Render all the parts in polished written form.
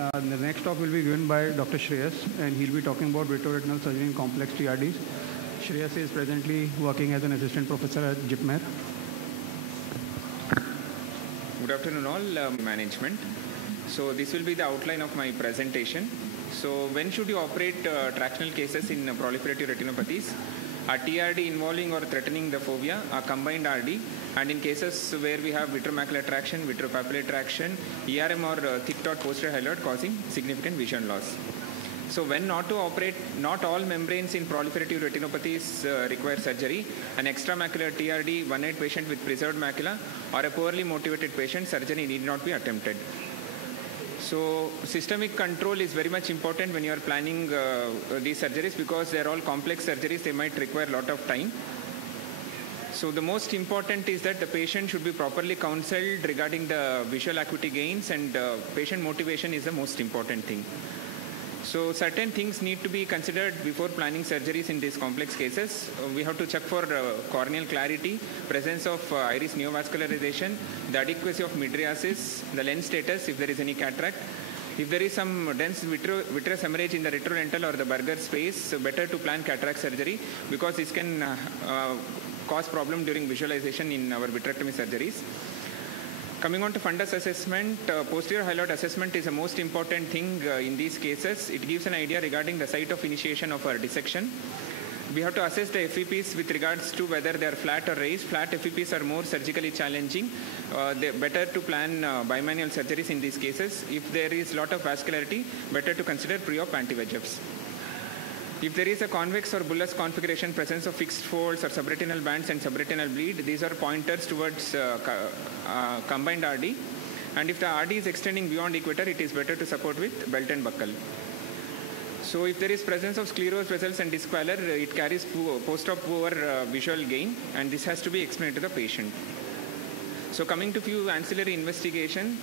The next talk will be given by Dr. Shreyas, and he'll be talking about vitreoretinal surgery in complex TRDs. Shreyas is presently working as an assistant professor at JIPMER. Good afternoon all, management. So this will be the outline of my presentation. So when should you operate tractional cases in proliferative retinopathies? A TRD involving or threatening the fovea, a combined RD, and in cases where we have vitreomacular traction, vitreopapillary traction, ERM or thick dot posterior hyaloid causing significant vision loss. So when not to operate, not all membranes in proliferative retinopathies require surgery. An extramacular TRD, one-eyed patient with preserved macula, or a poorly motivated patient, surgery need not be attempted. So systemic control is very much important when you are planning these surgeries, because they are all complex surgeries. They might require a lot of time. So the most important is that the patient should be properly counseled regarding the visual acuity gains, and patient motivation is the most important thing. So certain things need to be considered before planning surgeries in these complex cases. We have to check for corneal clarity, presence of iris neovascularization, the adequacy of mydriasis, the lens status if there is any cataract. If there is some dense vitreous hemorrhage in the retrodental or the Burger space, better to plan cataract surgery, because this can cause problem during visualization in our vitrectomy surgeries. Coming on to fundus assessment, posterior hyaloid assessment is the most important thing in these cases. It gives an idea regarding the site of initiation of our dissection. We have to assess the FEPs with regards to whether they are flat or raised. Flat FEPs are more surgically challenging. They're better to plan bimanual surgeries in these cases. If there is a lot of vascularity, better to consider pre-op anti-VEGFs. If there is a convex or bullous configuration, presence of fixed folds or subretinal bands and subretinal bleed, these are pointers towards combined RD. And if the RD is extending beyond equator, it is better to support with belt and buckle. So if there is presence of sclerosed vessels and disqualor, it carries post-op poor visual gain, and this has to be explained to the patient. So coming to few ancillary investigation.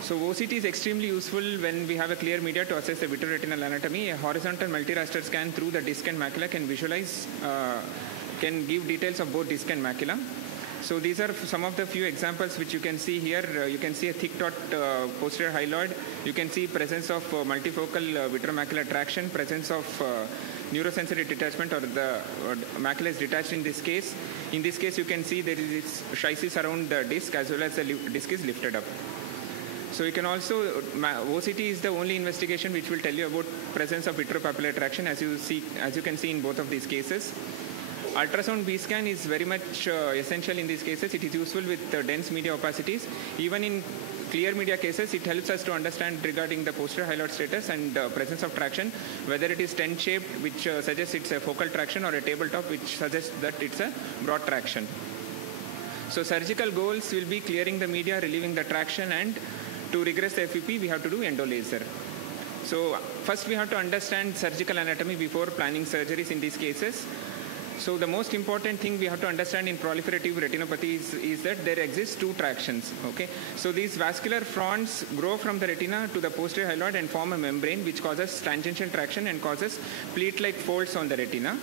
So OCT is extremely useful when we have a clear media to assess the vitreoretinal anatomy. A horizontal multiraster scan through the disc and macula can visualize, can give details of both disc and macula. So these are some of the few examples which you can see here. You can see a thick dot posterior hyaloid. You can see presence of multifocal vitreomacular traction, presence of neurosensory detachment, or the macula is detached in this case. In this case, you can see there is SHREYAS around the disc, as well as the disc is lifted up. So you can also, OCT is the only investigation which will tell you about presence of vitreopapillary traction, as you can see in both of these cases. Ultrasound B-scan is very much essential in these cases. It is useful with dense media opacities. Even in clear media cases, it helps us to understand regarding the posterior hyaloid status and presence of traction, whether it is tent-shaped, which suggests it's a focal traction, or a tabletop, which suggests that it's a broad traction. So surgical goals will be clearing the media, relieving the traction, and to regress the FEP, we have to do endolaser. So first we have to understand surgical anatomy before planning surgeries in these cases. So the most important thing we have to understand in proliferative retinopathy is that there exists two tractions. Okay, so these vascular fronts grow from the retina to the posterior hyaloid and form a membrane which causes tangential traction and causes pleat-like folds on the retina.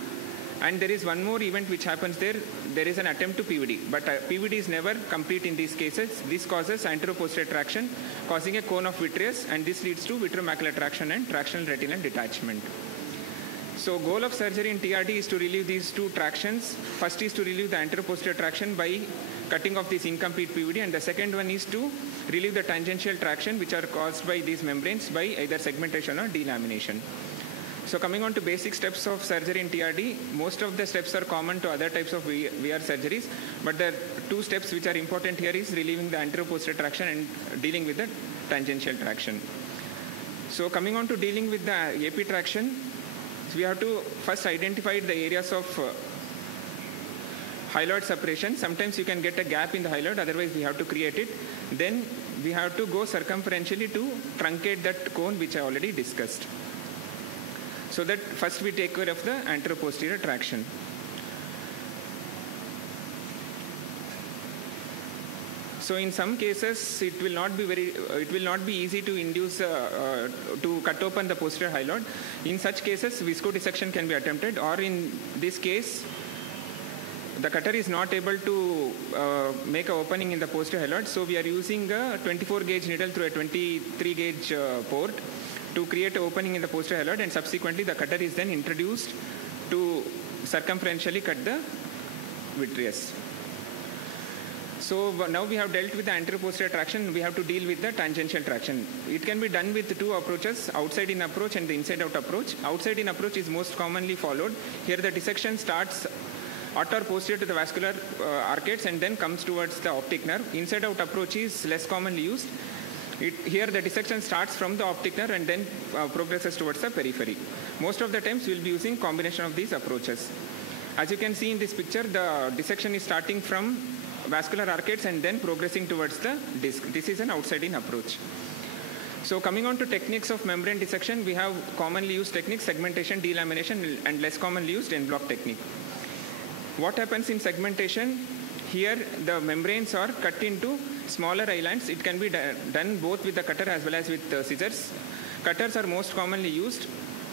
And there is one more event which happens there. There is an attempt to PVD, but PVD is never complete in these cases. This causes anteroposterior traction, causing a cone of vitreous, and this leads to vitreomacular traction and tractional retinal detachment. So goal of surgery in TRD is to relieve these two tractions. First is to relieve the anteroposterior traction by cutting off this incomplete PVD, and the second one is to relieve the tangential traction which are caused by these membranes by either segmentation or delamination. So coming on to basic steps of surgery in TRD, most of the steps are common to other types of VR surgeries, but the two steps which are important here is relieving the anteroposterior traction and dealing with the tangential traction. So coming on to dealing with the AP traction, we have to first identify the areas of hyaloid separation. Sometimes you can get a gap in the hyaloid, otherwise we have to create it. Then we have to go circumferentially to truncate that cone which I already discussed. So that first we take care of the anteroposterior traction. So in some cases, it will not be easy to induce to cut open the posterior hyaloid. In such cases, viscodissection can be attempted, or in this case, the cutter is not able to make an opening in the posterior hyaloid, so we are using a 24 gauge needle through a 23 gauge port to create an opening in the posterior hyaloid, and subsequently the cutter is then introduced to circumferentially cut the vitreous. So now we have dealt with the anterior-posterior traction, we have to deal with the tangential traction. It can be done with two approaches, outside-in approach and the inside-out approach. Outside-in approach is most commonly followed. Here the dissection starts at or posterior to the vascular arcades and then comes towards the optic nerve. Inside-out approach is less commonly used. Here the dissection starts from the optic nerve and then progresses towards the periphery. Most of the times we will be using combination of these approaches. As you can see in this picture, the dissection is starting from vascular arcades and then progressing towards the disc. This is an outside-in approach. So coming on to techniques of membrane dissection, we have commonly used techniques, segmentation, delamination, and less commonly used en bloc technique. What happens in segmentation? Here the membranes are cut into smaller islands. It can be done both with the cutter as well as with scissors. Cutters are most commonly used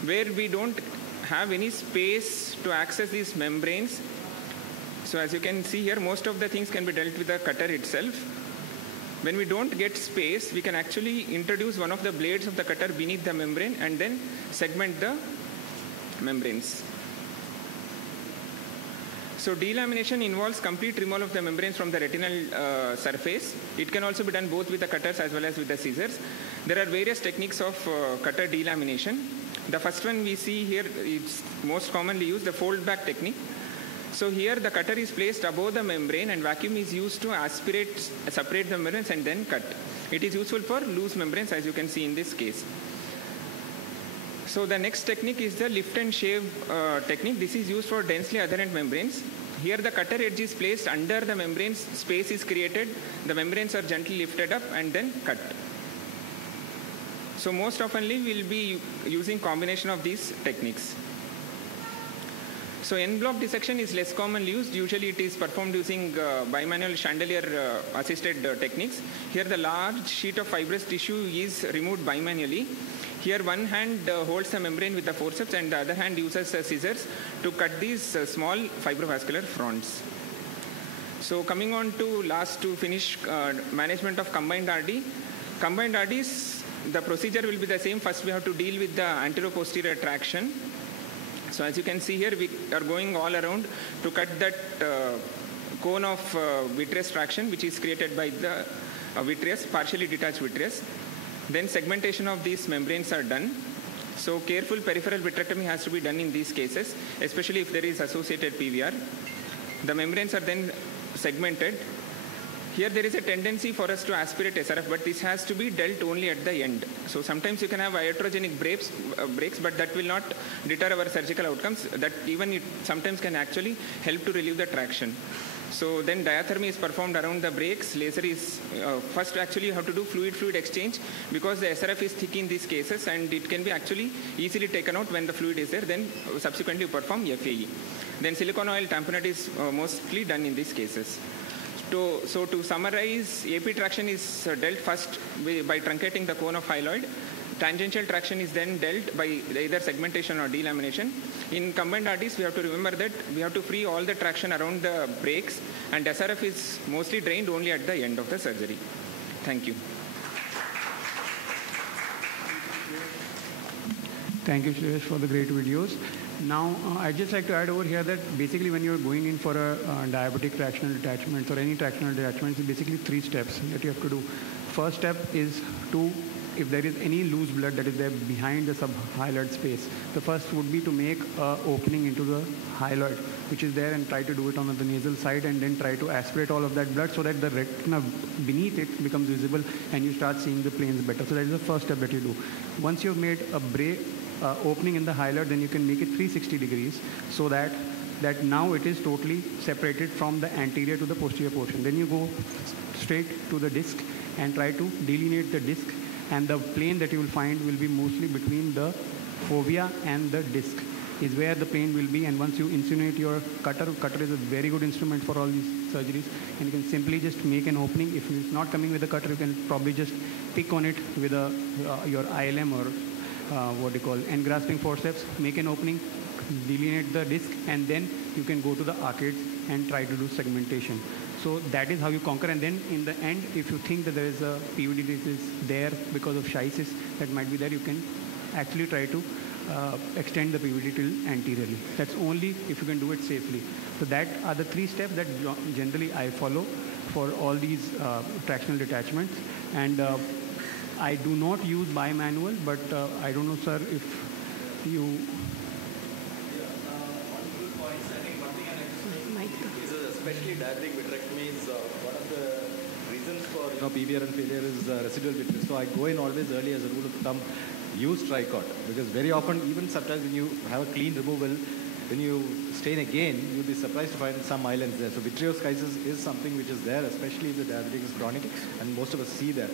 where we don't have any space to access these membranes. So as you can see here, most of the things can be dealt with the cutter itself. When we don't get space, we can actually introduce one of the blades of the cutter beneath the membrane and then segment the membranes. So delamination involves complete removal of the membranes from the retinal surface. It can also be done both with the cutters as well as with the scissors. There are various techniques of cutter delamination. The first one we see here is most commonly used, the fold back technique. So here the cutter is placed above the membrane and vacuum is used to separate the membranes and then cut. It is useful for loose membranes as you can see in this case. So the next technique is the lift and shave technique. This is used for densely adherent membranes. Here the cutter edge is placed under the membranes, space is created, the membranes are gently lifted up and then cut. So most oftenly we will be using combination of these techniques. So en bloc dissection is less commonly used. Usually it is performed using bimanual chandelier assisted techniques. Here the large sheet of fibrous tissue is removed bimanually. Here one hand holds the membrane with the forceps and the other hand uses scissors to cut these small fibrovascular fronts. So coming on to last to finish management of combined RD. Combined RDs, the procedure will be the same. First we have to deal with the anterior-posterior traction. So as you can see here, we are going all around to cut that cone of vitreous traction which is created by the vitreous, partially detached vitreous. Then segmentation of these membranes are done. So careful peripheral vitrectomy has to be done in these cases, especially if there is associated PVR. The membranes are then segmented. Here there is a tendency for us to aspirate SRF, but this has to be dealt only at the end. So sometimes you can have iatrogenic breaks, but that will not deter our surgical outcomes. That even it sometimes can actually help to relieve the traction. So then diathermy is performed around the breaks. Laser is first actually you have to do fluid-fluid exchange because the SRF is thick in these cases and it can be actually easily taken out when the fluid is there. Then subsequently you perform FAE. Then silicone oil tamponade is mostly done in these cases. So to summarize, AP traction is dealt first by truncating the cone of hyaloid. Tangential traction is then dealt by either segmentation or delamination. In combined RDs, we have to remember that we have to free all the traction around the breaks, and SRF is mostly drained only at the end of the surgery. Thank you. Thank you, Shreeyas, for the great videos. Now, I'd just like to add over here that basically when you're going in for a diabetic tractional detachment or any tractional detachment, it's basically 3 steps that you have to do. First step is to, if there is any loose blood that is there behind the subhyaloid space, the first would be to make an opening into the hyaloid, which is there, and try to do it on the nasal side and then try to aspirate all of that blood so that the retina beneath it becomes visible and you start seeing the planes better. So that is the first step that you do. Once you've made a opening in the hyaloid, then you can make it 360 degrees so that now it is totally separated from the anterior to the posterior portion. Then you go straight to the disc and try to delineate the disc, and the plane that you will find will be mostly between the fovea and the disc is where the plane will be. And once you insinuate your cutter is a very good instrument for all these surgeries, and you can simply just make an opening. If it's not coming with a cutter, you can probably just pick on it with your ILM or engrasping forceps, make an opening, delineate the disc, and then you can go to the arcades and try to do segmentation. So that is how you conquer. And then in the end, if you think that there is a PVD that is there because of SHREYAS that might be there, you can actually try to extend the PVD till anteriorly. That's only if you can do it safely. So that are the 3 steps that generally I follow for all these tractional detachments. And I do not use bimanual, but I don't know, sir, if you... On good points, I think one thing I like to say is especially diabetic vitrectomy is one of the reasons for PVR and failure is residual vitreous. So I go in always early as a rule of thumb, use tricot, because very often, even sometimes when you have a clean removal, when you stain again, you'll be surprised to find some islands there. So vitreoretinal is something which is there, especially if the diabetic is chronic, and most of us see that.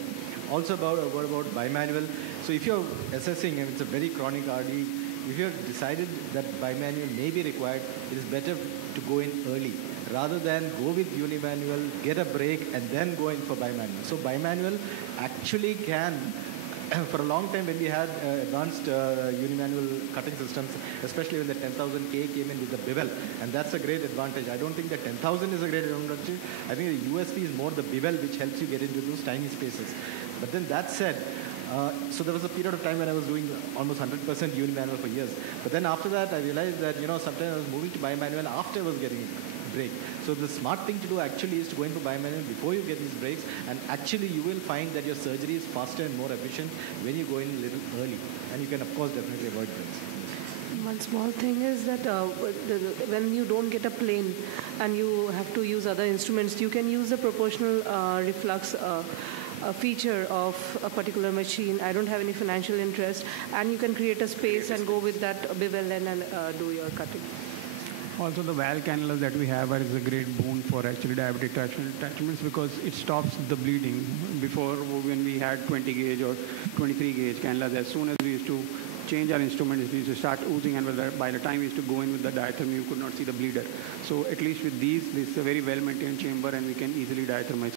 Also about a word about bimanual. So if you're assessing, and it's a very chronic RD, if you've decided that bimanual may be required, it is better to go in early rather than go with unimanual, get a break, and then go in for bimanual. So bimanual actually can, for a long time when we had advanced unimanual cutting systems, especially when the 10,000K came in with the bevel, and that's a great advantage. I don't think that 10,000 is a great advantage. I think the USP is more the bevel, which helps you get into those tiny spaces. But then that said, so there was a period of time when I was doing almost 100% unimanual for years. But then after that, I realized that, sometimes I was moving to bimanual after I was getting a break. So the smart thing to do actually is to go in for bimanual before you get these breaks, and actually you will find that your surgery is faster and more efficient when you go in a little early. And you can, of course, definitely avoid breaks. One small thing is that when you don't get a plane and you have to use other instruments, you can use the proportional reflux feature of a particular machine. I don't have any financial interest, and you can create a space and go with that bevel and do your cutting. Also, the valve cannulas that we have is a great boon for actually diabetic tractional detachments because it stops the bleeding. Before, when we had 20 gauge or 23 gauge cannulas, as soon as we used to change our instruments, we used to start oozing, and by the time we used to go in with the diathermy, you could not see the bleeder. So at least with these, this is a very well-maintained chamber, and we can easily diathermize.